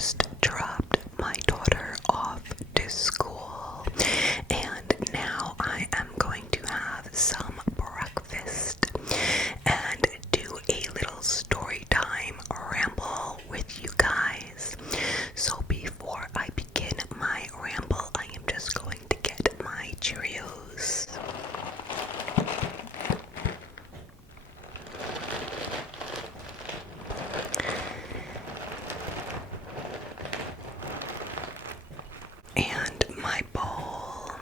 just dropped my daughter off to school, and now I am going to have some breakfast and do a little story time ramble with you guys. So before I begin my ramble, I am just going to get my Cheerios. And my bowl.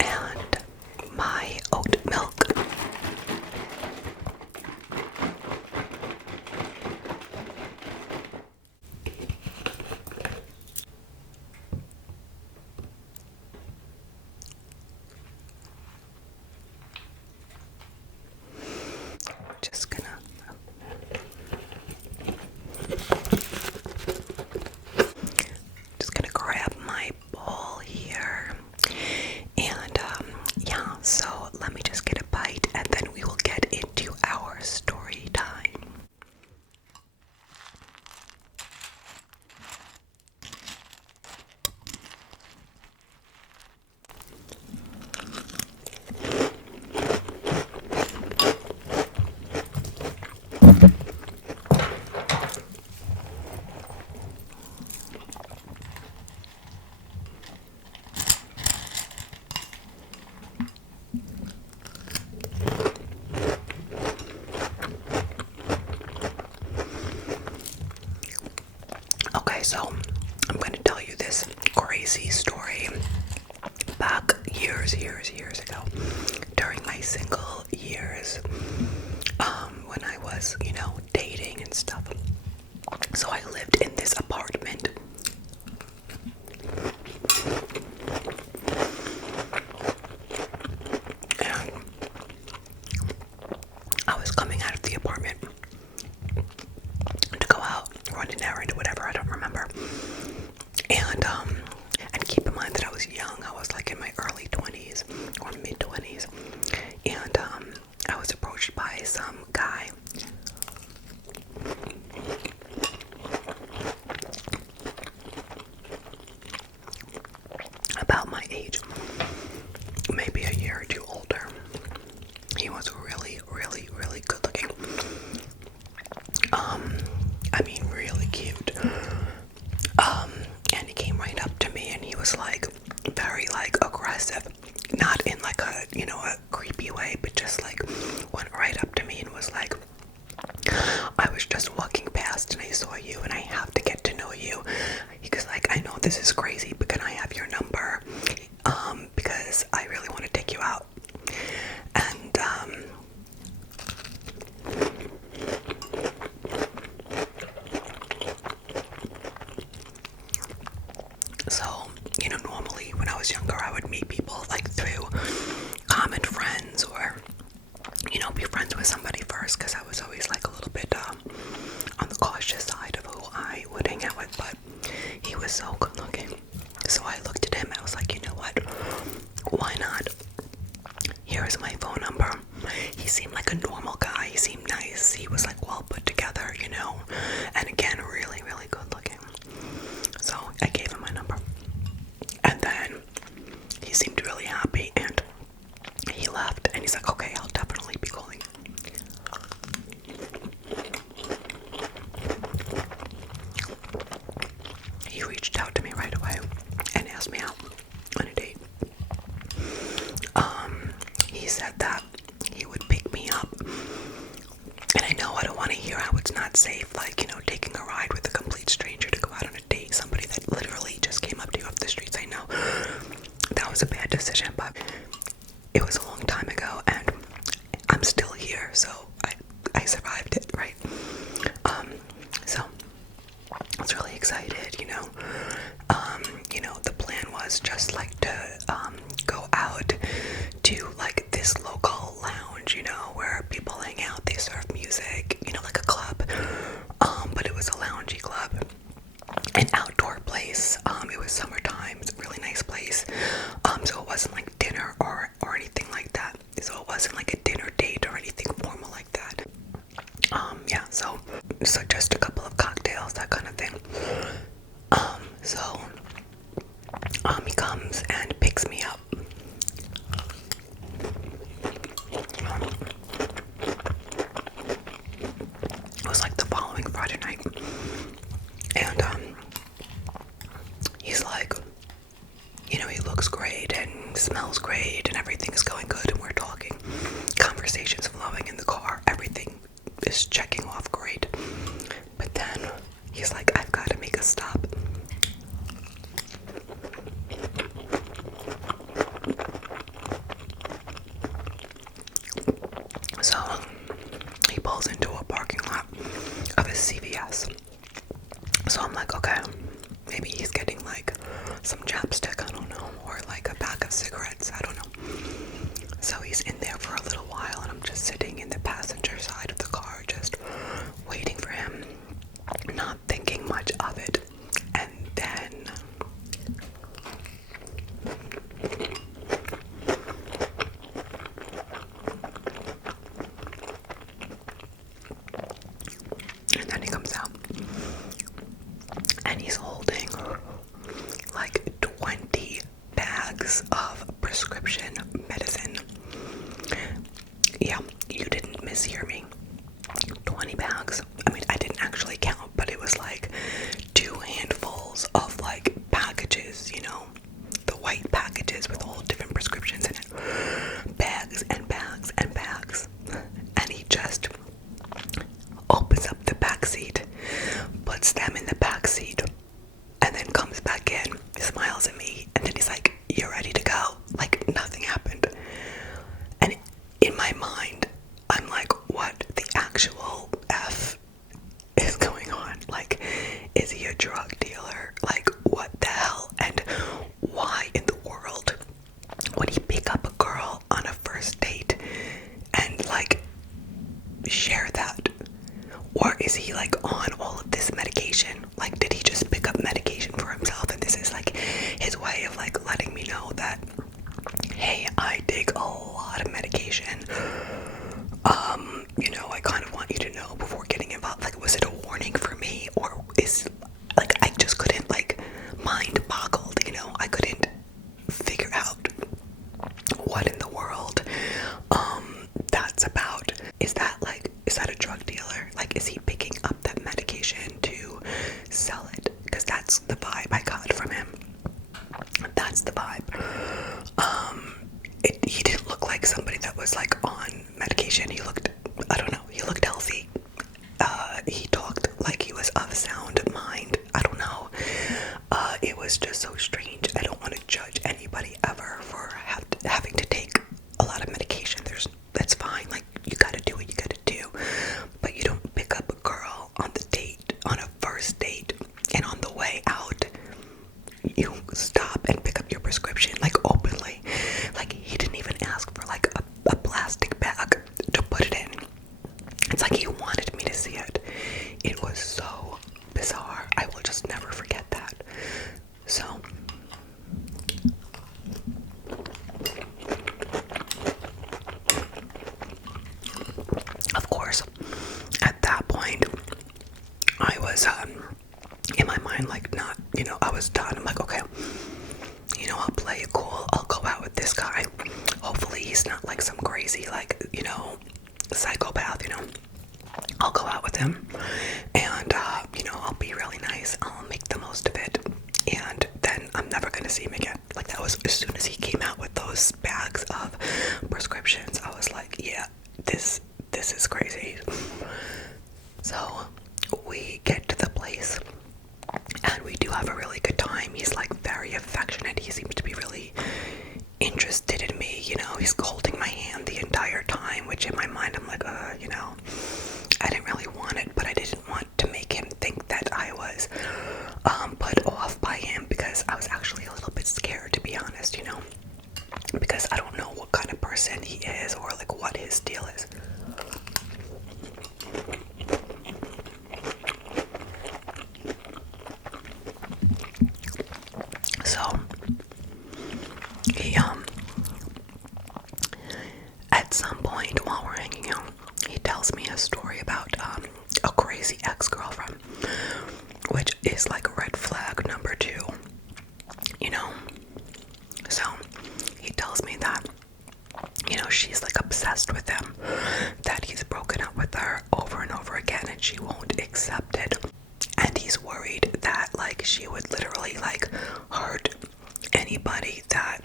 And my oat milk. Just gonna grab my bowl here, and yeah, so let me just get a bite and then we will get into our story time. Okay, so I'm going to tell you this crazy story. Back years ago, during my single years, when I was, dating and stuff. So I lived in this apartment. And I was coming out of the apartment to go out, run an errand, whatever, I don't remember. And keep in mind that I was young. I was like in my early 20s or mid 20s. And I was approached by some guy. About my age, maybe a year or two older. He was really, really, really good looking. I mean, really cute. And he came right up to me and he was like very like aggressive, not in like a a creepy way, but just like went right up to me and was like, I was just walking past and I saw you and I have to get to know you. He was like, I know this is crazy, but can I have your number? Because I really want to take you out. And so, normally when I was younger, I would meet people like through common friends or, be friends with somebody first, because I was always like a little bit on the cautious side of who I would hang out with. But he was so good looking. So I looked at him and I was like, you know what? Why not? Here is my phone number. He seemed like a normal guy. He seemed nice. He was like well put together, and again, really, really good looking. So I gave him my number. And then he seemed really happy and he left and he's like, okay, I'll definitely be calling. He reached out to me right away and asked me out on a date. He said that he would pick me up. And I know I don't want to hear how it's not safe, like, taking a ride with a complete stranger to go out on a date, somebody that literally just came up to you off the streets. I know that was a bad decision, but it was a long time ago and I'm still here, so I survived it, right? So I was really excited, the plan was just like to go out to like wasn't like a dinner date or anything formal like that. Yeah, so just a couple of cocktails, that kind of thing. So he comes and picks me up. It was like the following Friday night, and he's like, you know, he looks great and smells great and everything is going good and we're talking, conversations flowing in the car, everything is checking off great. But then he's like, I've got to make a stop. So he pulls into a parking lot of a CVS. So I'm like, okay, maybe he's getting like some chapstick, I don't know, or like a pack of cigarettes, I don't know. So he's in there for a little while and I'm just sitting in the passenger side of the car, just waiting for him, not thinking much of it. And then he comes out and he's holding like 20 bags of prescription medicine. Yeah, you didn't mishear me. 20 bags. I mean, I didn't actually count, but it was like 2 handfuls of like packages, you know, the white packages with all different prescriptions in it. Bags and bags and bags. And he just opens up the back seat, puts them in the back seat, and then comes back in, smiles at me, and then he's like, you're ready to go? Like nothing happened. And in my mind, I'm like, what the actual F is going on? Like, is he a drug dealer? Like, what the hell? And why in the world would he pick up a girl on a first date and like share that? Or is he like on all of this medication? Like, did he just pick up medication for himself and this is like his way of like letting me know that, hey, I take a lot of medication. You know, I kind of want you to know before getting involved. Like, was it a warning for me, or is like I just couldn't, like, mind boggled, you know, I couldn't figure out what in the world that's about. Is that a drug dealer? Like, is he picking up that medication to sell it? Because that's the vibe I got from him. That's the vibe. He didn't look like somebody that was like on medication. He looked, I don't know, he looked healthy. He talked like he was of sound mind. I don't know. It was just so strange. I don't want to judge anybody ever for having to take a lot of medication. That's fine. Like, you gotta do what you gotta do. But you don't pick up a girl on the date, on a first date, and on the way out, you stop and pick up your prescription, like, openly. Like, he didn't even ask for like a plastic bag to put it in. It's like he wanted me to see it. It was so bizarre. I will just never forget that. So of course, at that point, I was in my mind, like, not, you know, I was done. I'm like, okay, you know, I'll play it cool. I'll go out with this guy. Hopefully he's not like some crazy, like, you know, psychopath, you know. I'll go out with him and, you know, I'll be really nice. I'll make the most of it. And then I'm never going to see him again. Like, that was as soon as he came out with those bags of prescriptions, I was like, yeah, this is crazy. So we get to the place and we do have a really good time. He's like very affectionate. He seems to be really interested in me, you know. He's holding my hand the entire time, which in my mind I'm like, you know, I didn't really want it, but I didn't want to make him think that I was put off by him, because I was actually a little bit scared, to be honest, you know, because I don't know what kind of person he is or like what his deal is. hanging out, he tells me a story about a crazy ex-girlfriend, which is like red flag number 2, you know. So he tells me that, you know, she's like obsessed with him, that he's broken up with her over and over again and she won't accept it. And he's worried that like she would literally like hurt anybody that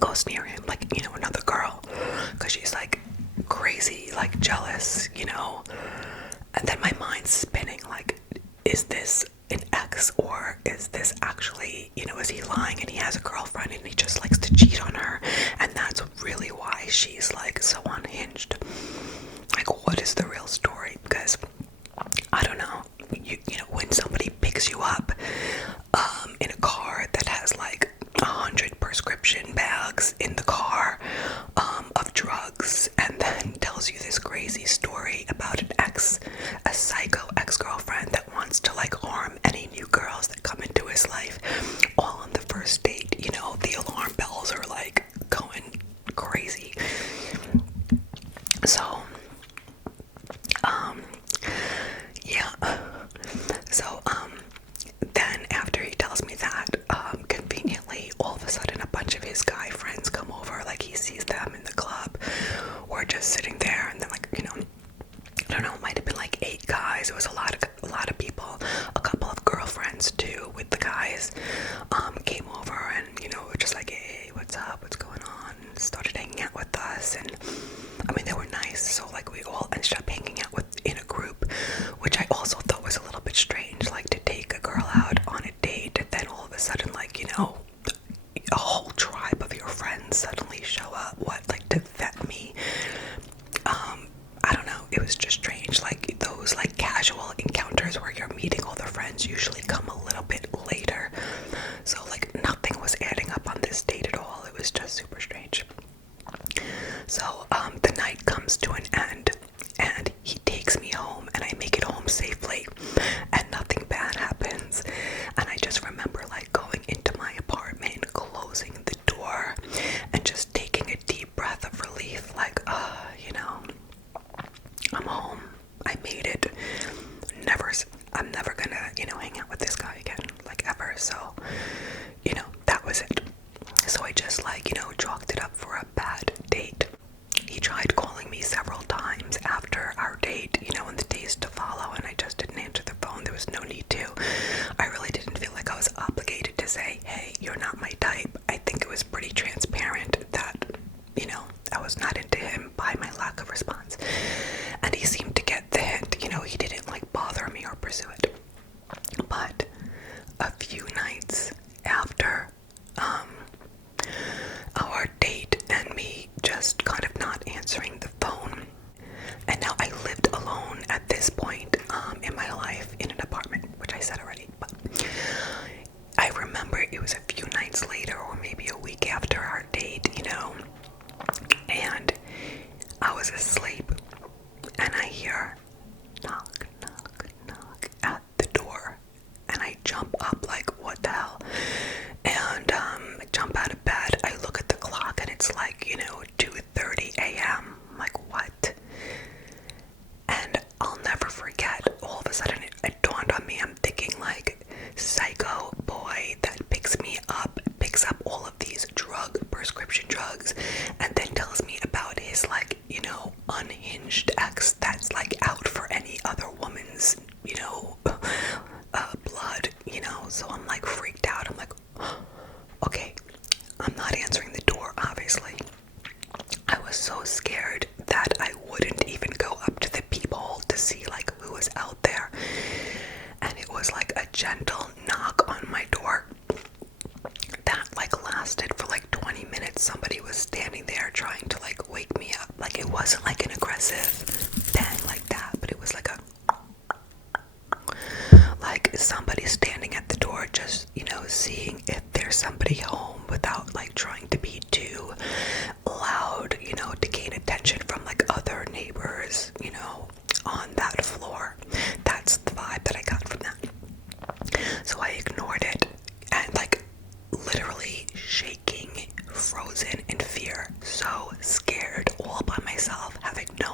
goes near him, like, you know, another girl, because she's like crazy, like jealous, you know. And then my mind's spinning, like, is this an ex, or is this actually, you know, is he lying and he has a girlfriend and he just likes to cheat on her, and that's really why she's like so unhinged? Like, what is the real story? Because I don't know, you know, when somebody picks you up in a car that has like 100 prescription bags in the car of drugs, and then tells you this crazy story about a psycho ex-girlfriend that wants to like harm any new girls that come into his life, all on the first date, you know, the alarm bells are like going crazy. So yeah. So then after he tells me that, conveniently, all of a sudden a bunch of his guy friends come over, like he sees them in the club or just sitting there, and then like, you know, I don't know, it might have been like 8 guys. It was a lot of people. A couple of girlfriends too with the guys came over, and you know, were just like, hey, what's up, what's going on, and started hanging out with us. And I mean, they were nice, so like we all ended up hanging out in a group, which I also thought was a little bit strange, like to take a girl out on a date and then all of a sudden, like, you know, a whole tribe of your friends suddenly show up, what, like to vet me. I don't know, it was just strange. Like those like casual encounters where you're meeting all the friends usually come a little bit later, so like nothing was adding up on this date at all. It was just super strange. So the night comes to an end and he takes me home, and I make it home safely and nothing bad happens. And I just remember like going into my apartment, closing the door, and just taking a deep breath of relief, like, you know, I'm home, I made it. I'm never gonna, you know, hang out with this guy again, like ever. So, you know, that was it. So I just like, you know, chalked it up for a bad date. He tried calling me several times after our date, you know, in the days to follow, and I just didn't answer the phone. There was no need to. I really didn't feel like I was obligated to say, hey, you're not my type. I think it was pretty transparent that, you know, I was not into him by my lack of response. And he seemed to get the hint, you know, he didn't like bother me or pursue it. But a few nights after our date and me just kind of not answering the phone, and now I lived alone at this point in my life in an apartment, which I said already, but I remember it was a few nights later or maybe a week after our date, you know, and I was asleep and I hear knock, knock, knock at the door, and I jump up like, what the hell? And I jump out of bed, I look at the clock and it's like, you know, 2:30 a.m. I'm like, what? And I'll never forget, all of a sudden it dawned on me, I'm thinking like, psycho boy that picks up all of these prescription drugs, and then tells me about his like, you know, unhinged ex that's like out for any other woman's, you know, blood, you know. So I'm like freaked out. I'm like, okay, I'm not answering the door, obviously. I was so scared that I wouldn't even go up to the peephole to see like who was out there. And it was like a gentle knock on my door that like lasted for like 20 minutes. Somebody was standing there trying to like wake me up. Like it wasn't like an aggressive bang like that, but it was like somebody standing at the door, just, you know, seeing if there's somebody home without like trying to be too loud, you know, to gain attention from like other neighbors, you know, on that floor. That's the vibe that I got from that. So I ignored it and like literally shaking, frozen in fear, so scared, all by myself, having no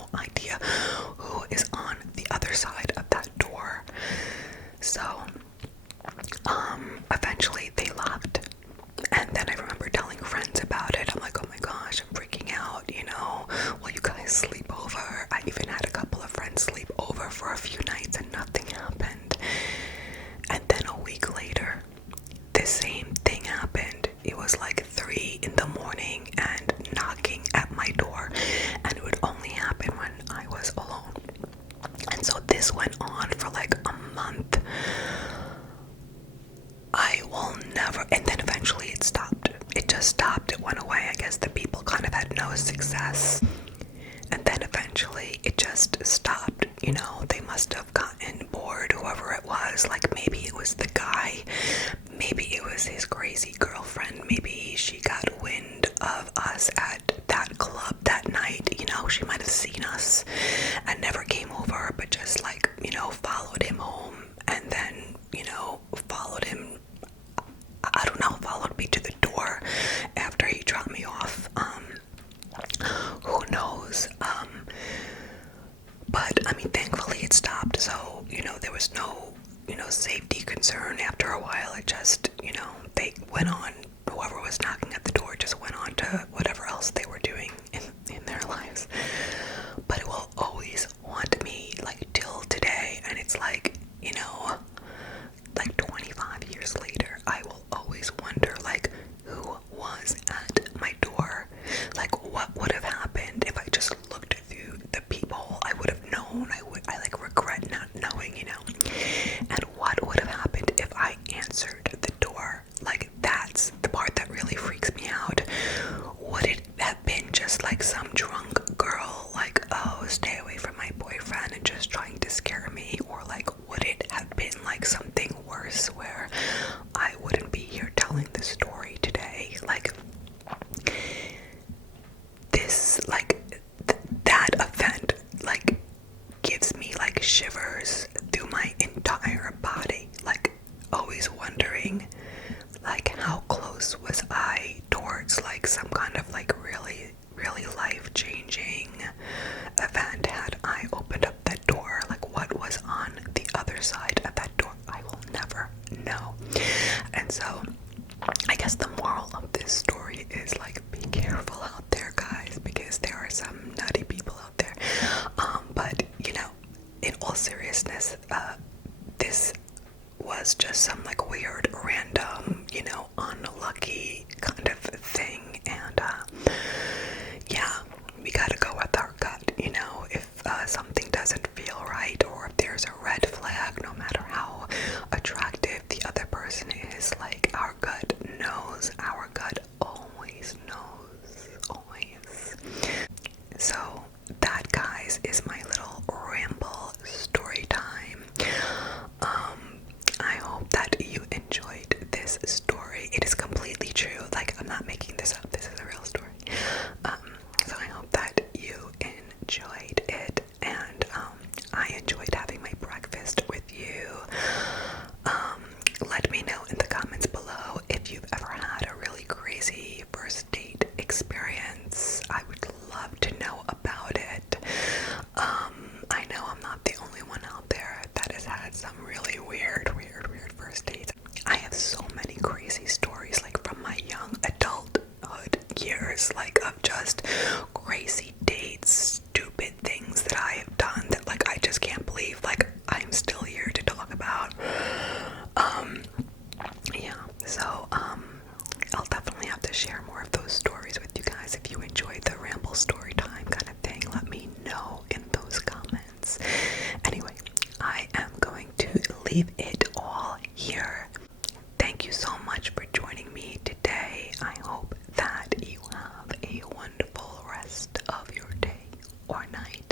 success. And then eventually it just stopped, they must have gotten bored, whoever it was. Like, maybe it was the guy, maybe it was his crazy girlfriend, maybe she got wind of us at that club that night, she might have seen us and never came over, but just like, followed him home, and then, followed him, I don't know, followed me to the door after he dropped me off. Who knows? But I mean, thankfully it stopped, so, there was no, safety concern. After a while, it just, they went on, whoever was knocking at the door just went on to whatever else they were doing in their lives. But it will always haunt me, like, till today, and it's like, like 25 years later, I will always wonder, like, who was at my door? Like, what would have happened if I just looked through the peephole? I would have known. I like regret not knowing, And what would have happened if I answered the door? Like, that's the part that really freaks me out. Would it have been just like some drunk girl, like, oh, stay away from my boyfriend, and just trying to scare me? Or like, would it have been like something worse where I wouldn't be here telling the story today? Like, this, like, that event, like, gives me like shivers through my entire body, like, always wondering, like, how close was I towards like some kind of like really, really life-changing event had I opened up that door. Like, what was on the other side of that door? I will never know. And so I guess the moral of this story is, like, be careful out there, guys, because there are some nutty people out there. But in all seriousness, this was just some like weird, random, unlucky kind of thing, and yeah, we gotta go with our gut. If something doesn't feel right, or if there's a red flag, no matter how attractive the other person is, like, our gut knows. Our gut always knows, always. So that, guys, is my little ramble story time. I hope that you enjoyed this story. It is completely true. Like, I'm not making this up. This is a real story. So I hope that you enjoyed it, and I enjoyed having my breakfast with you. Let me know in the comments below if you've ever had a really crazy first date experience. I would love to know about it. I know I'm not the only one out there that has had some really weird first dates. I have so many crazy stories, like, from my young adulthood years, like, of just crazy dates, stupid things that I have done that, like, I just can't believe, like, I'm still here to talk about. Yeah, so, I'll definitely have to share more of those stories with you guys. If you enjoyed the ramble story time kind of thing, let me know in those comments. Anyway, I am going to leave it all here. Thank you so much for joining me today. I hope that you have a wonderful rest of your day or night.